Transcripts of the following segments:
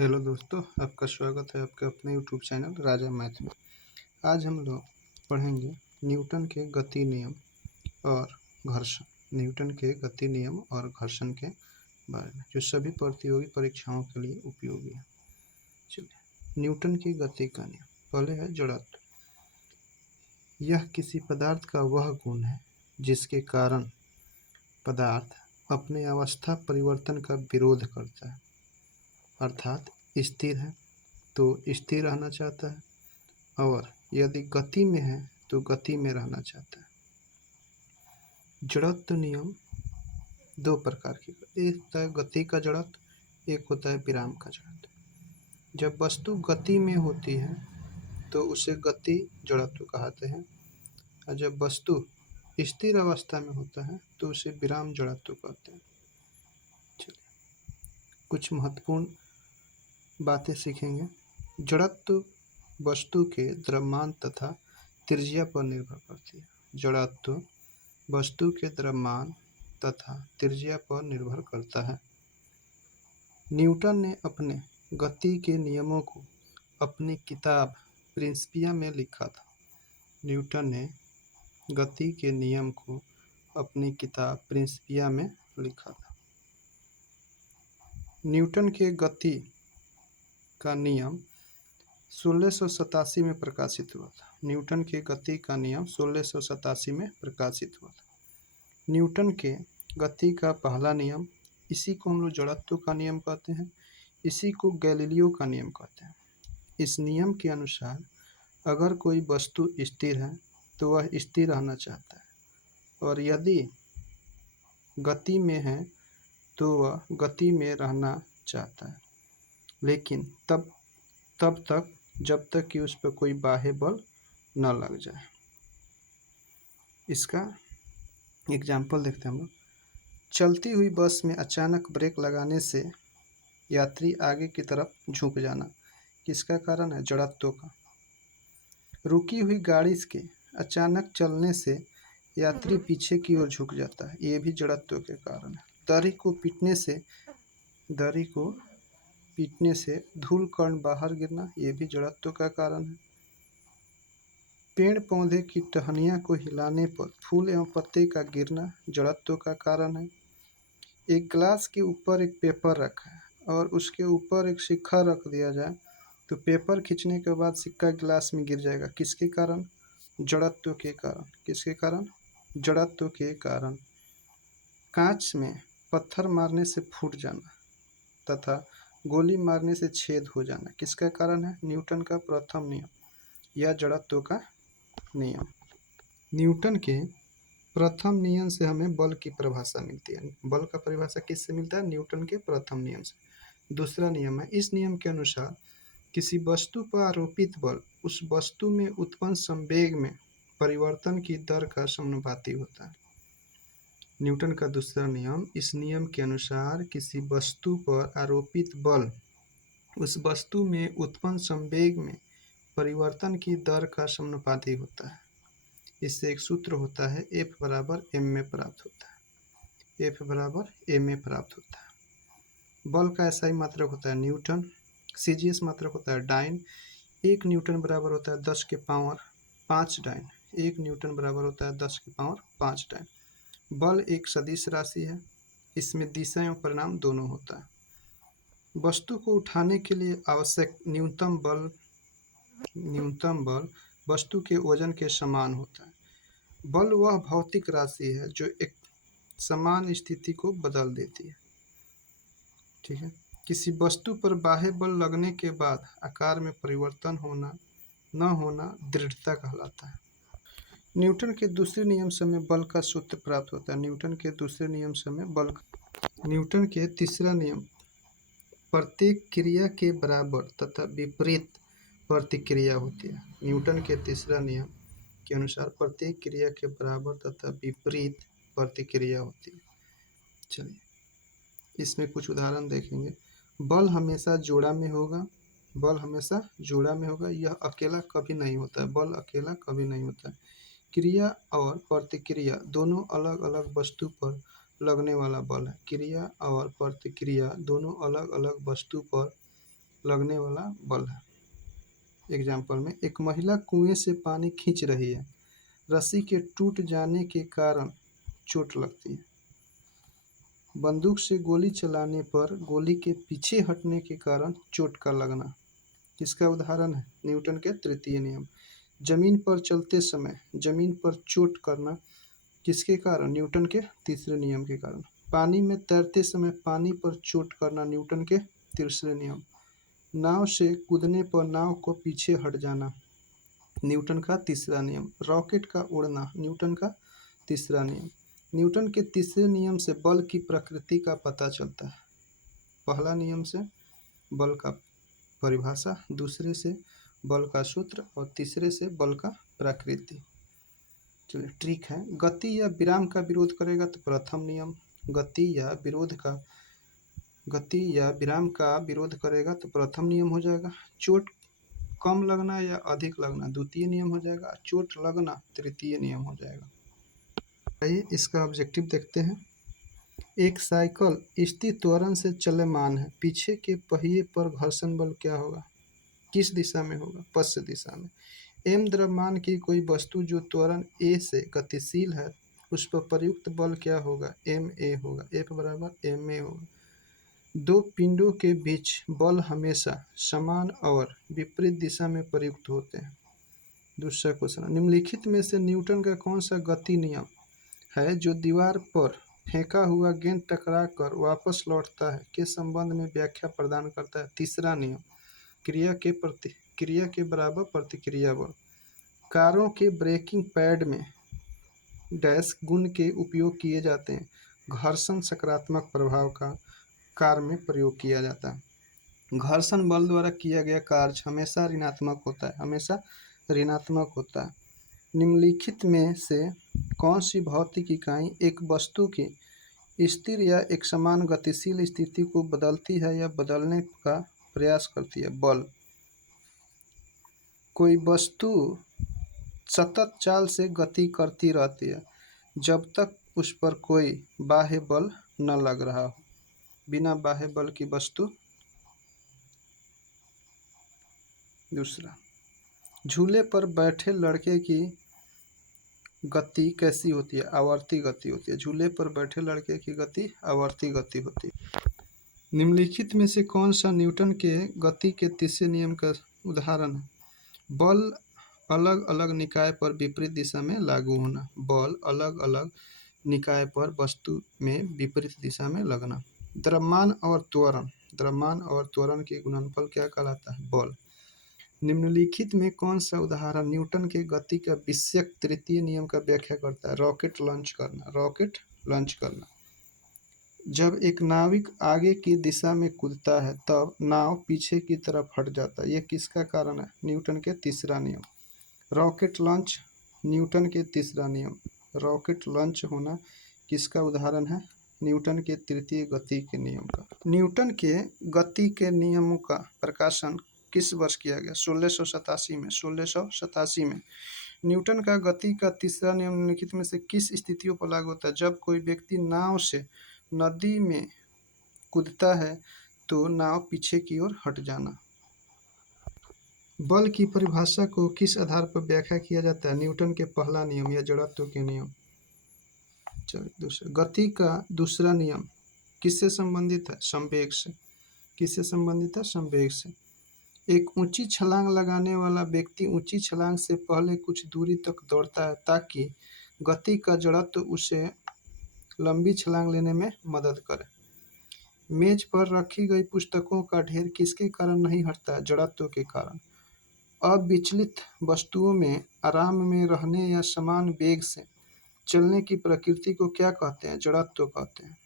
Hello दोस्तों, आपका स्वागत है आपके अपने यूट्यूब चैनल राजा मैथ में। आज हम लोग पढ़ेंगे न्यूटन के गति नियम और घर्षण। न्यूटन के गति नियम और घर्षण के बारे में, जो सभी प्रतियोगी परीक्षाओं के लिए उपयोगी है। चलिए, न्यूटन की गति का नियम। पहले है जड़त्व। यह किसी पदार्थ का वह गुण है जिसके कारण पदार्थ अपने अवस्था परिवर्तन का विरोध करता है, अर्थात स्थिर है तो स्थिर रहना चाहता है, और यदि गति में है तो गति में रहना चाहता है। जड़त्व नियम दो प्रकार के, एक होता है गति का जड़त्व, एक होता है विराम का जड़त्व। जब वस्तु गति में होती है तो उसे गति जड़त्व कहते हैं, और जब वस्तु स्थिर अवस्था में होता है तो उसे विराम जड़त्व कहते हैं। चलिए, कुछ महत्वपूर्ण बातें सीखेंगे। जड़त्व वस्तु के द्रव्यमान तथा त्रिज्या पर निर्भर करती है। जड़त्व वस्तु के द्रव्यमान तथा त्रिज्या पर निर्भर करता है। न्यूटन ने अपने गति के नियमों को अपनी किताब प्रिंसिपिया में लिखा था। न्यूटन ने गति के नियम को अपनी किताब प्रिंसिपिया में लिखा था। न्यूटन के गति का नियम 1687 में प्रकाशित हुआ था। न्यूटन के गति का नियम 1687 में प्रकाशित हुआ था। न्यूटन के गति का पहला नियम, इसी को हम लोग जड़त्व का नियम कहते हैं, इसी को गैलीलियो का नियम कहते हैं। इस नियम के अनुसार अगर कोई वस्तु स्थिर है तो वह स्थिर रहना चाहता है, और यदि गति में है तो वह गति में रहना चाहता है, लेकिन तब तक जब तक कि उस पर कोई बाह्य बल न लग जाए। इसका एग्जाम्पल देखते हैं हम लोग। चलती हुई बस में अचानक ब्रेक लगाने से यात्री आगे की तरफ झुक जाना, किसका कारण है? जड़त्व का। रुकी हुई गाड़ी के अचानक चलने से यात्री पीछे की ओर झुक जाता है, ये भी जड़त्व के कारण है। दरी को पीटने से धूल कण बाहर गिरना, ये भी जड़त्व का कारण है। पेड़ पौधे की टहनियाँ को हिलाने पर फूल एवं पत्ते का गिरना जड़त्व का कारण है। एक ग्लास के ऊपर एक पेपर रखा है और उसके ऊपर एक सिक्का रख दिया जाए तो पेपर खींचने के बाद सिक्का गिलास में गिर जाएगा, किसके कारण? जड़त्व के कारण। किसके कारण? जड़त्व के कारण। कांच में पत्थर मारने से फूट जाना तथा गोली मारने से छेद हो जाना, किसका कारण है? न्यूटन का प्रथम नियम या जड़त्व का नियम। न्यूटन के प्रथम नियम से हमें बल की परिभाषा मिलती है। बल का परिभाषा किससे मिलता है? न्यूटन के प्रथम नियम से। दूसरा नियम है, इस नियम के अनुसार किसी वस्तु पर आरोपित बल उस वस्तु में उत्पन्न संवेग में परिवर्तन की दर का समानुपाती होता है। न्यूटन का दूसरा नियम, इस नियम के अनुसार किसी वस्तु पर आरोपित बल उस वस्तु में उत्पन्न संवेग में परिवर्तन की दर का समानुपाती होता है। इससे एक सूत्र होता है, F बराबर m में प्राप्त होता है। F बराबर m में प्राप्त होता है। बल का ऐसा ही मात्रक होता है न्यूटन। CGS मात्रक होता है डाइन। 1 न्यूटन बराबर होता है 10 के पावर 5 डाइन। 1 न्यूटन बराबर होता है 10 के पावर 5 डाइन। बल एक सदिश राशि है, इसमें दिशा एवं परिमाण दोनों होता है। वस्तु को उठाने के लिए आवश्यक न्यूनतम बल वस्तु के वजन के समान होता है। बल वह भौतिक राशि है जो एक समान स्थिति को बदल देती है। ठीक है। किसी वस्तु पर बाह्य बल लगने के बाद आकार में परिवर्तन होना न होना दृढ़ता कहलाता है। न्यूटन के दूसरे नियम से हमें बल का सूत्र प्राप्त होता है। न्यूटन के दूसरे नियम से हमें बल। न्यूटन के तीसरा नियम, प्रत्येक क्रिया के बराबर तथा विपरीत प्रतिक्रिया होती है। न्यूटन के तीसरा नियम के अनुसार प्रत्येक क्रिया के बराबर तथा विपरीत प्रतिक्रिया होती है। चलिए, इसमें कुछ उदाहरण देखेंगे। बल हमेशा जोड़ा में होगा। बल हमेशा जोड़ा में होगा, यह अकेला कभी नहीं होता है। बल अकेला कभी नहीं होता है। क्रिया और प्रतिक्रिया दोनों अलग अलग वस्तु पर लगने वाला बल है। क्रिया और प्रतिक्रिया दोनों अलग अलग वस्तु पर लगने वाला बल है। एग्जाम्पल में, एक महिला कुएं से पानी खींच रही है, रस्सी के टूट जाने के कारण चोट लगती है। बंदूक से गोली चलाने पर गोली के पीछे हटने के कारण चोट का लगना। किसका उदाहरण है? न्यूटन के तृतीय नियम। जमीन पर चलते समय जमीन पर चोट करना, किसके कारण? न्यूटन के तीसरे नियम के कारण। पानी में तैरते समय पानी पर चोट करना, न्यूटन के तीसरे नियम। नाव से कूदने पर नाव को पीछे हट जाना, न्यूटन का तीसरा नियम। रॉकेट का उड़ना, न्यूटन का तीसरा नियम। न्यूटन के तीसरे नियम से बल की प्रकृति का पता चलता है। पहला नियम से बल का परिभाषा, दूसरे से बल का सूत्र और तीसरे से बल का प्रकृति। चलिए ट्रिक है। गति या विराम का विरोध करेगा तो प्रथम नियम। गति या विराम का विरोध करेगा तो प्रथम नियम हो जाएगा। चोट कम लगना या अधिक लगना द्वितीय नियम हो जाएगा। चोट लगना तृतीय नियम हो जाएगा। आइए इसका ऑब्जेक्टिव देखते हैं। एक साइकिल स्थिर त्वरण से चलमान है। पीछे के पहिए पर घर्षण बल क्या होगा? किस दिशा में होगा? पश्चिम दिशा में। एम द्रव्यमान की कोई वस्तु जो त्वरण ए से गतिशील है, उस पर प्रयुक्त बल क्या होगा? एम ए होगा। एफ बराबर एम ए होगा। दो पिंडों के बीच बल हमेशा समान और विपरीत दिशा में प्रयुक्त होते हैं। दूसरा क्वेश्चन, निम्नलिखित में से न्यूटन का कौन सा गति नियम है जो दीवार पर फेंका हुआ गेंद टकरा कर वापस लौटता है के संबंध में व्याख्या प्रदान करता है? तीसरा नियम, क्रिया के बराबर प्रतिक्रिया बल। कारों के ब्रेकिंग पैड में डैश गुण के उपयोग किए जाते हैं। घर्षण सकारात्मक प्रभाव का कार में प्रयोग किया जाता है। घर्षण बल द्वारा किया गया कार्य हमेशा ऋणात्मक होता है, हमेशा ऋणात्मक होता है। निम्नलिखित में से कौन सी भौतिक इकाई एक वस्तु की स्थिर या एक समान गतिशील स्थिति को बदलती है या बदलने का प्रयास करती है? बल। कोई वस्तु सतत चाल से गति करती रहती है जब तक उस पर कोई बाह्य बल न लग रहा हो। बिना बाह्य बल की वस्तु। दूसरा, झूले पर बैठे लड़के की गति कैसी होती है? आवर्ती गति होती है। झूले पर बैठे लड़के की गति आवर्ती गति होती है। निम्नलिखित में से कौन सा न्यूटन के गति के तीसरे नियम का उदाहरण है? बल अलग अलग निकाय पर विपरीत दिशा में लागू होना। बल अलग अलग निकाय पर वस्तु में विपरीत दिशा में लगना। द्रव्यमान और त्वरण के गुणनफल क्या कहलाता है? बल। निम्नलिखित में कौन सा उदाहरण न्यूटन के गति का विषयक तृतीय नियम का व्याख्या करता है? रॉकेट लॉन्च करना। जब एक नाविक आगे की दिशा में कूदता है तब नाव पीछे की तरफ हट जाता है। यह किसका कारण है? न्यूटन के तीसरा नियम। रॉकेट लॉन्च न्यूटन के तीसरा नियम। रॉकेट लॉन्च होना किसका उदाहरण है? न्यूटन के तृतीय गति के नियम का। न्यूटन के गति के नियमों का प्रकाशन किस वर्ष किया गया? 1687 में। न्यूटन का गति का तीसरा नियम निम्नलिखित में से किस स्थितियों पर लागू होता है? जब कोई व्यक्ति नाव से नदी में कूदता है तो नाव पीछे की ओर हट जाना। बल की परिभाषा को किस आधार पर व्याख्या किया जाता है? न्यूटन के पहला नियम या जड़त्व के नियम। चलिए दूसरा, गति का दूसरा नियम किससे संबंधित है? संवेग से। किससे संबंधित है? संवेग से। एक ऊंची छलांग लगाने वाला व्यक्ति ऊंची छलांग से पहले कुछ दूरी तक दौड़ता है ताकि गति का जड़त्व उसे लंबी छलांग लेने में मदद करे। मेज पर रखी गई पुस्तकों का ढेर किसके कारण नहीं हटता है? जड़त्व के कारण। अविचलित वस्तुओं में आराम में रहने या समान वेग से चलने की प्रकृति को क्या कहते हैं? जड़त्व कहते हैं।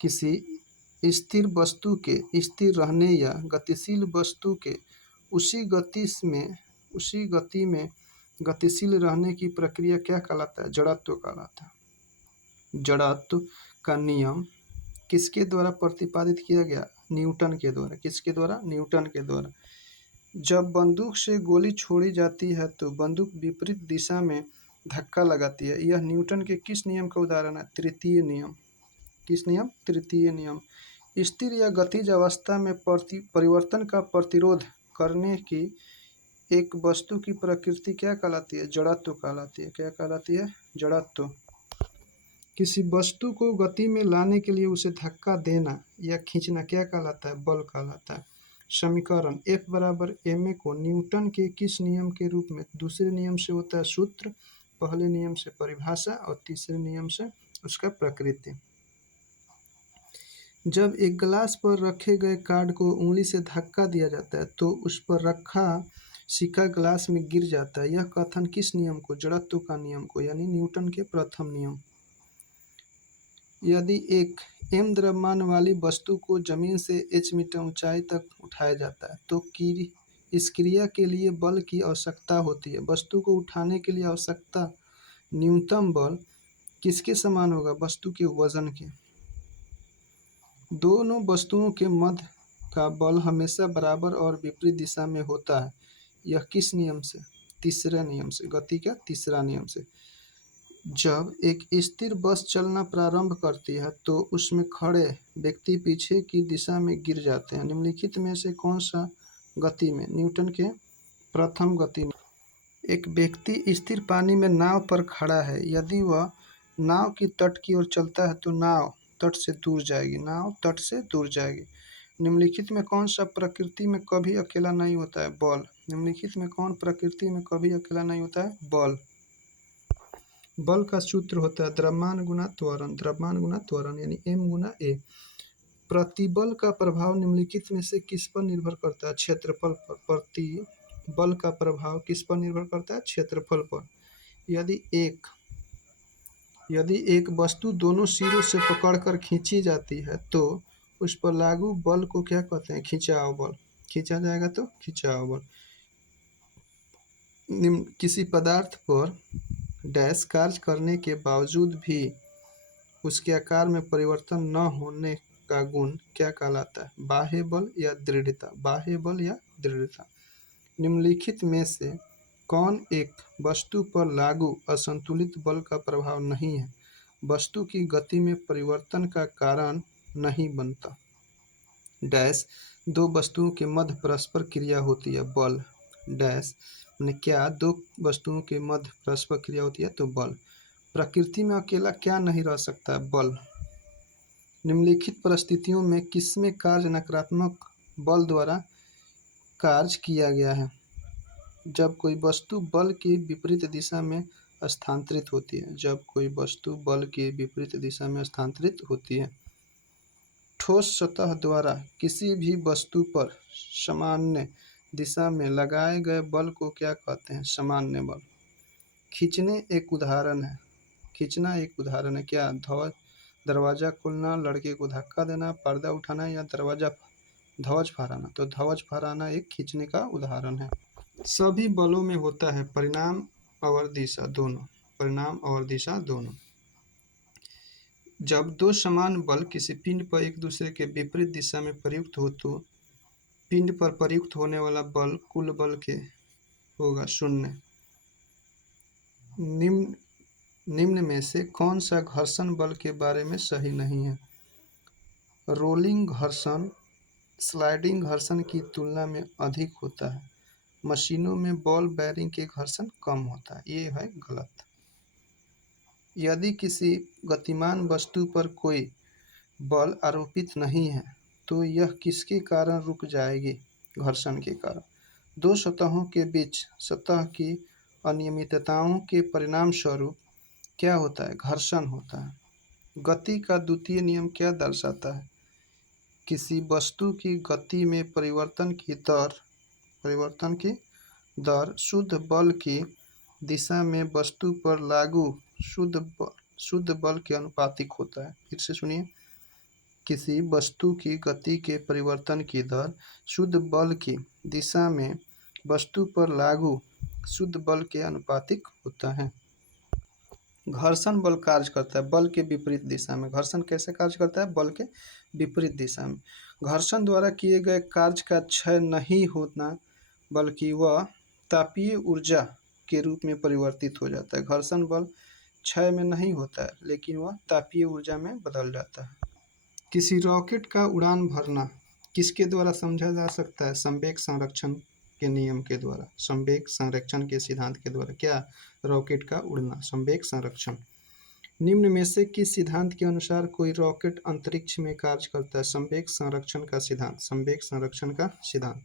किसी स्थिर वस्तु के स्थिर रहने या गतिशील वस्तु के उसी गति में गतिशील रहने की प्रक्रिया क्या कहलाता है? जड़त्व कहलाता है। जड़त्व का नियम किसके द्वारा प्रतिपादित किया गया? न्यूटन के द्वारा। किसके द्वारा? न्यूटन के द्वारा। जब बंदूक से गोली छोड़ी जाती है तो बंदूक विपरीत दिशा में धक्का लगाती है। यह न्यूटन के किस नियम का उदाहरण है? तृतीय नियम। किस नियम? तृतीय नियम। स्थिर या गतिज अवस्था में परिवर्तन का प्रतिरोध करने की एक वस्तु की प्रकृति क्या कहलाती है? जड़त्व कहलाती है। क्या कहलाती है? जड़त्व। किसी वस्तु को गति में लाने के लिए उसे धक्का देना या खींचना क्या कहलाता है? बल कहलाता है। समीकरण F बराबर ma को न्यूटन के किस नियम के रूप में? दूसरे नियम से होता है सूत्र, पहले नियम से परिभाषा और तीसरे नियम से उसका प्रकृति। जब एक ग्लास पर रखे गए कार्ड को उंगली से धक्का दिया जाता है तो उस पर रखा सिक्का ग्लास में गिर जाता है। यह कथन किस नियम को? जड़त्व का नियम को, यानी न्यूटन के प्रथम नियम। यदि एक m द्रव्यमान वाली वस्तु को जमीन से h मीटर ऊंचाई तक उठाया जाता है तो इस क्रिया के लिए बल की आवश्यकता होती है। वस्तु को उठाने के लिए आवश्यकता न्यूनतम बल किसके समान होगा? वस्तु के वजन के। दोनों वस्तुओं के मध्य का बल हमेशा बराबर और विपरीत दिशा में होता है। यह किस नियम से? तीसरे नियम से, गति का तीसरा नियम से। जब एक स्थिर बस चलना प्रारंभ करती है तो उसमें खड़े व्यक्ति पीछे की दिशा में गिर जाते हैं। निम्नलिखित में से कौन सा गति में? न्यूटन के प्रथम गति में। एक व्यक्ति स्थिर पानी में नाव पर खड़ा है। यदि वह नाव की तट की ओर चलता है तो नाव तट से दूर जाएगी। नाव तट से दूर जाएगी। निम्नलिखित में कौन सा प्रकृति में कभी अकेला नहीं होता है? बल। निम्नलिखित में कौन प्रकृति में कभी अकेला नहीं होता है? बल। बल का सूत्र होता है द्रव्यमान गुना त्वरण। द्रव्यमान गुना त्वरण यानी m गुना a। प्रतिबल का प्रभाव निम्नलिखित में से किस पर निर्भर करता है? क्षेत्रफल पर। प्रतिबल का प्रभाव किस पर निर्भर करता है? क्षेत्रफल पर। यदि एक वस्तु दोनों सिरों से पकड़कर खींची जाती है तो उस पर लागू बल को क्या कहते हैं? खिंचाव बल। खींचा जाएगा तो खिंचाव बल। किसी पदार्थ पर डैश कार्य करने के बावजूद भी उसके आकार में परिवर्तन न होने का गुण क्या कहलाता है? बाह्य बल या दृढ़ता। बाह्य बल या दृढ़ता। निम्नलिखित में से कौन एक वस्तु पर लागू असंतुलित बल का प्रभाव नहीं है? वस्तु की गति में परिवर्तन का कारण नहीं बनता। डैश दो वस्तुओं के मध्य परस्पर क्रिया होती है। बल। डैश ने क्या दो वस्तुओं के मध्य परस्पर क्रिया होती है? तो बल। प्रकृति में अकेला क्या नहीं रह सकता? बल। निम्नलिखित परिस्थितियों में किसमें कार्य नकारात्मक बल द्वारा कार्य किया गया है? जब कोई वस्तु बल की विपरीत दिशा में स्थानांतरित होती है। जब कोई वस्तु बल की विपरीत दिशा में स्थानांतरित होती है। ठोस सतह द्वारा किसी भी वस्तु पर सामान्य दिशा में लगाए गए बल को क्या कहते हैं? सामान्य बल। खींचने एक उदाहरण है। खींचना एक उदाहरण है क्या? दरवाजा खोलना, लड़के को धक्का देना, पर्दा उठाना या ध्वज फहराना। तो ध्वज फहराना एक खींचने का उदाहरण है। सभी बलों में होता है परिणाम और दिशा दोनों। परिणाम और दिशा दोनों। जब दो समान बल किसी पिंड पर एक दूसरे के विपरीत दिशा में प्रयुक्त हो तो पिंड पर प्रयुक्त होने वाला बल कुल बल के होगा शून्य। निम्न में से कौन सा घर्षण बल के बारे में सही नहीं है? रोलिंग घर्षण स्लाइडिंग घर्षण की तुलना में अधिक होता है। मशीनों में बॉल बेयरिंग के घर्षण कम होता है। ये है गलत। यदि किसी गतिमान वस्तु पर कोई बल आरोपित नहीं है तो यह किसके कारण रुक जाएगी? घर्षण के कारण। दो सतहों के बीच सतह की अनियमितताओं के परिणाम स्वरूप क्या होता है? घर्षण होता है। गति का द्वितीय नियम क्या दर्शाता है? किसी वस्तु की गति में परिवर्तन की दर शुद्ध बल की दिशा में वस्तु पर लागू शुद्ध बल के अनुपातिक होता है। फिर से सुनिए। किसी वस्तु की गति के परिवर्तन की दर शुद्ध बल की दिशा में वस्तु पर लागू शुद्ध बल के अनुपातिक होता है। घर्षण बल कार्य करता है बल के विपरीत दिशा में। घर्षण कैसे कार्य करता है? बल के विपरीत दिशा में। घर्षण द्वारा किए गए कार्य का क्षय नहीं होना बल्कि वह तापीय ऊर्जा के रूप में परिवर्तित हो जाता है। घर्षण बल क्षय में नहीं होता है लेकिन वह तापीय ऊर्जा में बदल जाता है। किसी रॉकेट का उड़ान भरना किसके द्वारा समझा जा सकता है? संवेग संरक्षण के नियम के द्वारा, संवेग संरक्षण के सिद्धांत के द्वारा। क्या? रॉकेट का उड़ना, संवेग संरक्षण। निम्न में से किस सिद्धांत के अनुसार कोई रॉकेट अंतरिक्ष में कार्य करता है? संवेग संरक्षण का सिद्धांत, संवेग संरक्षण का सिद्धांत।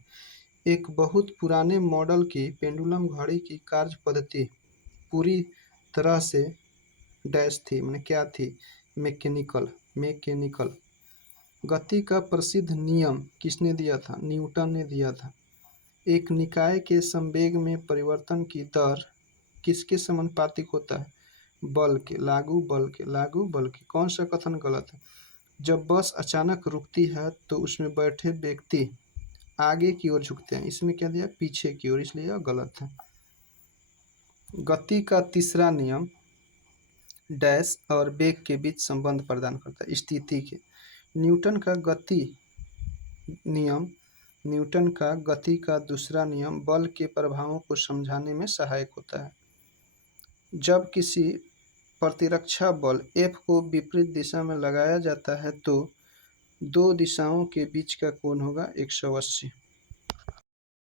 एक बहुत पुराने मॉडल की पेंडुलम घड़ी की कार्य पद्धति पूरी तरह से डैश थी, मैंने क्या थी? Mechanical, mechanical. गति का प्रसिद्ध नियम किसने दिया था? न्यूटन ने दिया था। एक निकाय के संवेग में परिवर्तन की दर किसके समानुपातिक होता है? बल के, लागू बल के, लागू बल के। कौन सा कथन गलत है? जब बस अचानक रुकती है तो उसमें बैठे व्यक्ति आगे की ओर झुकते हैं, इसमें क्या दिया? पीछे की ओर, इसलिए यह गलत है। गति का तीसरा नियम डैश और वेग के बीच संबंध प्रदान करता है, स्थिति के। न्यूटन का गति नियम, न्यूटन का गति का दूसरा नियम बल के प्रभावों को समझाने में सहायक होता है। जब किसी प्रतिरक्षा बल F को विपरीत दिशा में लगाया जाता है तो दो दिशाओं के बीच का कोण होगा 180।